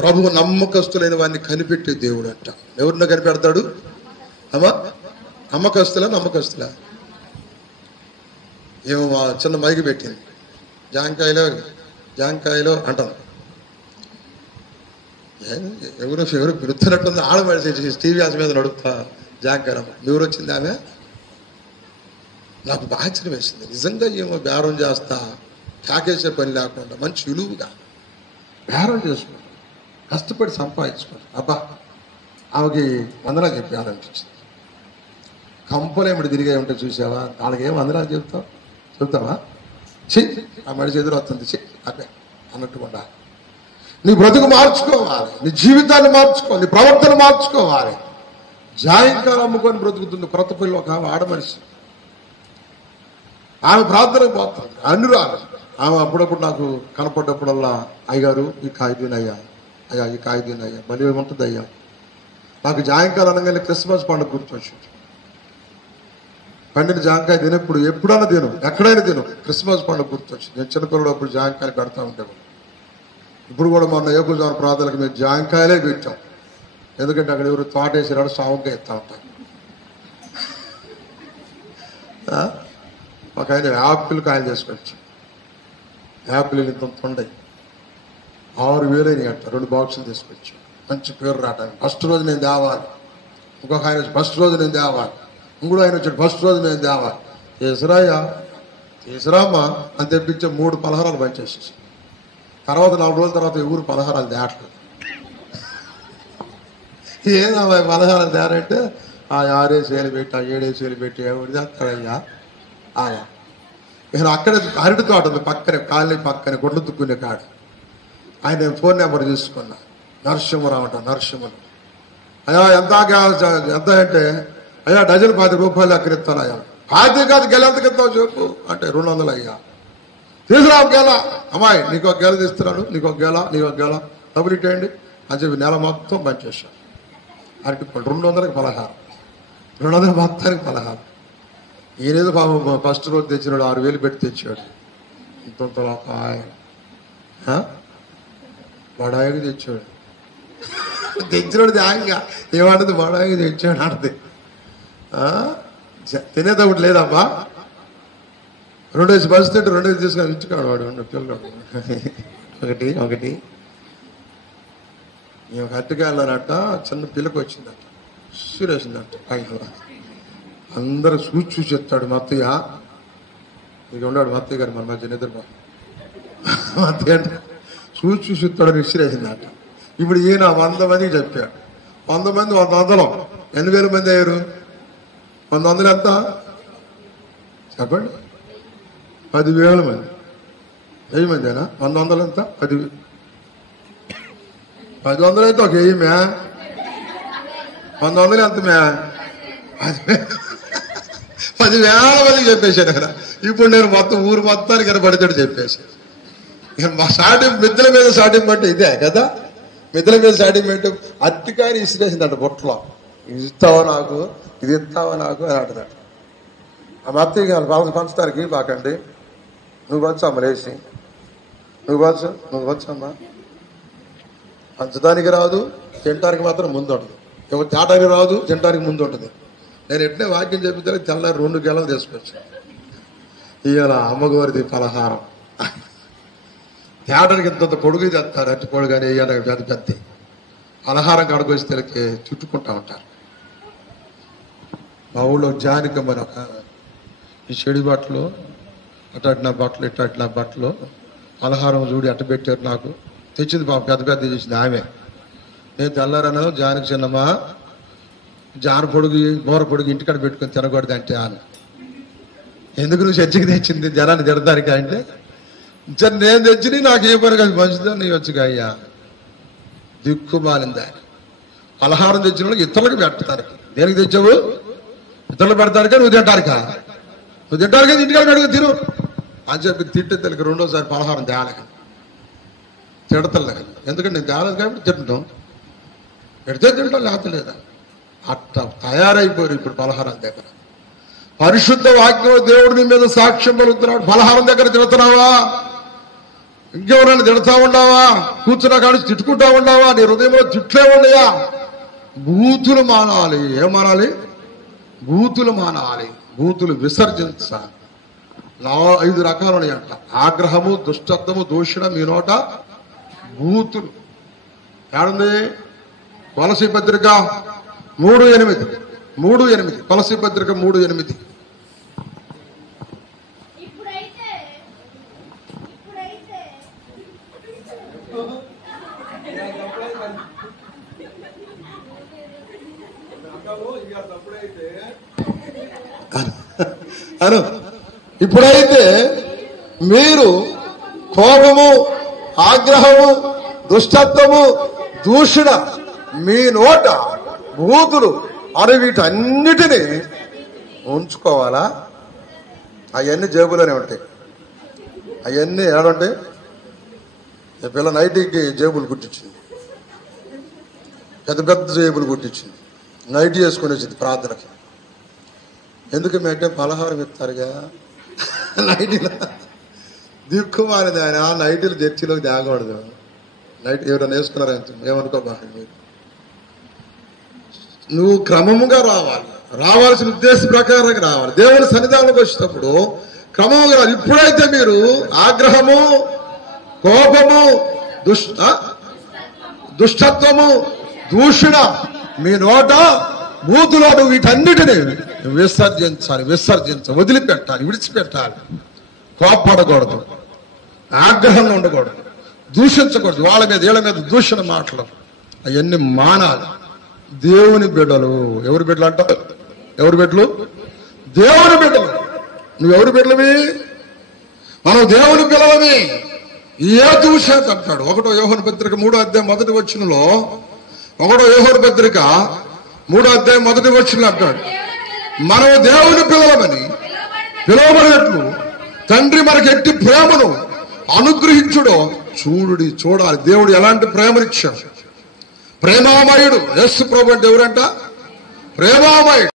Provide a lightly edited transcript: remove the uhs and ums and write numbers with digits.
ప్రభువు నమ్మకస్తులైన వాడిని కనిపెట్టే దేవుడు అంట. ఎవరినో కనిపెడతాడు? అమ్మా, నమ్మకస్తులా ఏమో మా చిన్న మైకి పెట్టింది, జాంకాయలో అంటాం. ఎవరు పిలుస్తున్నట్టుంది. ఆడబడి టీవీ ఆశ మీద నడుపుతా జాంకాయలమ్మ. ఎవరు వచ్చింది ఆమె? నాకు ఆశ్చర్యం వేసింది. నిజంగా ఏమో బేరం చేస్తా, తాకేసే పని లేకుండా మంచి విలువగా బేరం చేసుకుంటా, కష్టపడి సంపాదించుకుంటా. అబ్బా, ఆమెకి వందనాలు చెప్పాలనిపించింది. కంపలేమిటి తిరిగే ఉంటే చూసావా, వాళ్ళకి ఏం వందనాలు చెప్తావా? ఆ మడి ఎదురు వస్తుంది అదే అన్నట్టుకుండా నీ బ్రతుకు మార్చుకోవాలి, నీ జీవితాన్ని మార్చుకోవాలి, నీ ప్రవర్తన మార్చుకోవాలి. జాయింకాలు అమ్ముకొని బ్రతుకుతుంది కొత్త పిల్ల ఒక ఆడమనిషి. ఆమె ప్రార్థనకు పోతుంది, అనురాలు. ఆమె అప్పుడప్పుడు నాకు కనపడ్డప్పుడల్లా, అయ్యగారు ఈ కాగితీనయ్యా, ఈ కాగితీనయ్యా, మళ్ళీ ఏముంటుంది అయ్యా. నాకు జాయింకాలు అనగానే క్రిస్మస్ పండుగ గుర్తొచ్చింది. పండిన జాంకాయ తినప్పుడు ఎప్పుడైనా తిను, ఎక్కడైనా తిను, క్రిస్మస్ పండుగ గుర్తొచ్చింది. నేను చిన్నపిల్లడు అప్పుడు జాంకాయలు పెడతా ఉంటాను. ఇప్పుడు కూడా మొన్న ఏకుజాన ప్రాంతాలకు మేము జాంకాయలే పెట్టాం. ఎందుకంటే అక్కడ ఎవరు తోటేసినాడు సాగుగా ఎత్తా ఉంటారు. ఒక ఆయన యాపిల్ కాయలు చేసుకొచ్చాం. యాపిల్ ఇంత ఉండయి, 6,000 అంట. 2 బాక్సులు తీసుకొచ్చాం. మంచి పేరు రావడానికి. ఫస్ట్ రోజు నేను తేవాలి, ఇంకొక ఆయన వచ్చి ఫస్ట్ రోజు నేను తేవాలి, ఇంకొక ఆయన వచ్చాడు ఫస్ట్ రోజు నేను తేవాలి. తీసురామ్మా అని తెప్పించే 3 పలహారాలు పనిచేసేసి తర్వాత 4 రోజుల తర్వాత ఎవరు పలహారాలు తేటలేదు. ఏదా పలహారాలు తేరంటే ఆ 6 వేలు పెట్టి, ఆ 7 వేలు పెట్టి ఎవరు చేస్తాడయ్యా ఆయా. నేను అక్కడే అరటి తోట ఉంది పక్కనే, కాలనీ పక్కనే, గుడ్లు తుక్కునే కాడు. ఆయన ఫోన్ నెంబర్ తీసుకున్నా, నరసింహరావు అంట. నరసింహరావు, అయ్యా ఎంత అంటే, అయ్యా డజన్ 10 రూపాయలు అక్కడ ఇస్తాను. అయ్యా 10 కాదు, గెల ఎంతకి ఇస్తావు చెప్పు అంటే 200 అయ్యా. తీసుకురావు గెల, అమ్మాయి నీకు ఒక గెల తీస్తున్నాడు, నీకు ఒక గెల డబ్బులు ఇట్టేయండి అని చెప్పి నెల మొత్తం పనిచేశాను. అరటిపళ్ళు 200కి పలహారం, 200 మొత్తానికి పలహారం. ఈయనేదో పాపం ఫస్ట్ రోజు తెచ్చినాడు, 6,000 పెట్టి తెచ్చాడు. ఇంతలో బడాయికి తెచ్చాడు. తెచ్చినాడు దాంగా ఏమంటది, బడాయికి తెచ్చాడు అంటది. తినేటప్పుడు లేదమ్మా, 2 బస్సు తింటే 2 తీసుకొని ఇచ్చుకాడు వాడు పిల్లడు. ఒకటి మేము అట్టుకెళ్ళారట. చిన్న పిల్లకి వచ్చిందట, సూరేసిందట. పైన అందరూ చూసి చెప్తాడు. మా అత్తయ్య ఇక ఉన్నాడు, మా అత్తయ్య గారు మన మధ్య నిద్రపో. మా అత్తయ్య అంటే చూసి చెప్తాడు, విసిరేసిందట. ఇప్పుడు ఈయన 100 మందికి చెప్పాడు. 100 మంది 100 ఎన్ని వేల మంది అయ్యారు? 100 ఎంత చెప్పండి? 10,000 మంది. 1000 మందేనా? 100 ఎంత? 10,000 అయితే ఒక 1000 మ్యా. 100 ఎంత మ్యా? 10,000 మందికి చెప్పేశాను కదా. ఇప్పుడు నేను మొత్తం ఊరు మొత్తానికి కనబడితే చెప్పేశాను. ఇక మా సాటింపు, మిద్దెల మీద సాటింపు అంటే ఇదే కదా. మిద్దెల మీద సాటింపు అంటే అట్టికాయని ఇసిరేసిందంట బొట్టలో. ఇది ఇస్తావా నాకు, ఇది ఇస్తావా నాకు అని అంటున్నాడు. ఆ అత్తయ్య బాగా పంచడానికి బాకండి, నువ్వు పంచమ్మా లేచి, నువ్వు పంచమ్మా. పంచడానికి రాదు, తినడానికి మాత్రం ముందు ఉంటుంది. ఎవరు తేటానికి రాదు, తినడానికి ముందు ఉంటుంది. నేను ఎట్లే వాక్యం చెప్తే తెల్లారి 2 గెలలు తీసుకొచ్చాను. ఇవాళ అమ్మగారిది పలహారం. తేటానికి ఇంత పొడుగు తెస్తారు, అట్టి పొడుగు అని వేయాలి పెద్ద పలహారం కడుకొస్తే చుట్టుకుంటా ఉంటారు. మా ఊళ్ళో జానికమ్మని ఒక ఈ చెడి బట్టలు, అట్లా బట్టలు, ఇట్లా బట్టలు పలహారం చూడి అట్ట పెట్టారు. నాకు తెచ్చింది పాప, పెద్ద చేసింది ఆమె. నేను తెల్లారను, జానికి చిన్నమ్మా జాన పొడుగు బోర పొడుగు ఇంటికాడ పెట్టుకొని తినకూడదు అంటే ఆమె. ఎందుకు నువ్వు చర్చికి తెచ్చింది జనాన్ని తిడతానికి అంటే, నేను తెచ్చి నాకు ఏ పని కలిసి మంచిదో నీ వచ్చుగా అయ్యా. దిక్కుమాలింది ఆయన. పలహారం తెచ్చిన వాళ్ళకి ఇతరులకు పెడతారు. దేనికి తెచ్చావు? ఇతరులు పెడతారుగా, నువ్వు తింటారుకా? నువ్వు తింటారుగా, ఇంటికాడ పెట్టుకు తిను అని చెప్పి తిట్టే తెలుగు. 2వసారి పలహారం తేలక తిడతలేదు. ఎందుకంటే నేను తేలేదు కాబట్టి తింటాం, పెడితే తింటాం, లేకపోతే లేదా. అట్లా తయారైపోయారు ఇప్పుడు పలహారం దగ్గర. పరిశుద్ధ వాక్యం దేవుడు నీ మీద సాక్ష్యం పలుకుతున్నాడు. పలహారం దగ్గర తిడుతున్నావా? ఇంకెవరైనా తిడతా ఉండావా, కూర్చున్నా కానీ తిట్టుకుంటా ఉండావా, నీ హృదయంలో తిట్లే ఉండయా, బూతులు మానాలి. ఏం మానాలి? బూతులు మానాలి, బూతులు విసర్జించాలి. 5 రకాలు ఉన్నాయంట. ఆగ్రహము, దుష్టత్వము, దూషణ, మీ నోట బూతులు. ఏడుంది? కొలసీ పత్రిక 3:8. కొలసీ పత్రిక 3:8. అను ఇప్పుడైతే మీరు కోపము, ఆగ్రహము, దుష్టత్వము, దూషణ, మీ నోట బూతులు అని వీటన్నిటినీ ఉంచుకోవాలా? అవన్నీ జేబులోనే ఉంటాయి. అవన్నీ ఏడుంటాయి? ఈ పిల్ల నైటీకి జేబులు కుట్టించింది, పెద్ద పెద్ద జేబులు కుట్టించింది, నైటీ వేసుకుని వచ్చింది ప్రార్థనకి. ఎందుకు అంటే పలహారం ఇస్తారుగా నైటీలో. దిక్కుమారింది ఆయన. నైటీలు చర్చిలోకి తేగకూడదు. నైట్ ఎవరైనా వేసుకున్నారా? ఏమనుకోబా, మీరు నువ్వు క్రమముగా రావాల్సిన ఉద్దేశ ప్రకారంగా రావాలి. దేవుని సన్నిధానంలోకి వచ్చేటప్పుడు క్రమముగా రావాలి. ఇప్పుడైతే మీరు ఆగ్రహము, కోపము, దుష్టత్వము, దూషణ, మీ నోట బూతులను, వీటన్నిటిని విసర్జించాలి. వదిలిపెట్టాలి, విడిచిపెట్టాలి. కోపపడకూడదు, ఆగ్రహంగా ఉండకూడదు, దూషించకూడదు. వాళ్ళ మీద వీళ్ళ మీద దూషణ మాటలు అవన్నీ మానాలి. దేవుని బిడ్డలు. ఎవరి బిడ్డలు అంట? ఎవరి బిడ్డలు? దేవుని బిడ్డలు. నువ్వు ఎవరి బిడ్డలవి? మనం దేవుని పిల్లలవి. ఏ దూషణ అంటాడు? 1 యోహాను పత్రిక 3:1 1 యోహాను పత్రిక 3:1 అంటాడు, మనం దేవుని పిల్లలమని పిలువబడినట్లు తండ్రి మనకి ఎట్టి ప్రేమను అనుగ్రహించుడో చూడాలి. దేవుడు ఎలాంటి ప్రేమనిచ్చాడు? ప్రేమామయుడు. యేసు ప్రభువు అంటే ఎవరంట? ప్రేమామయుడు.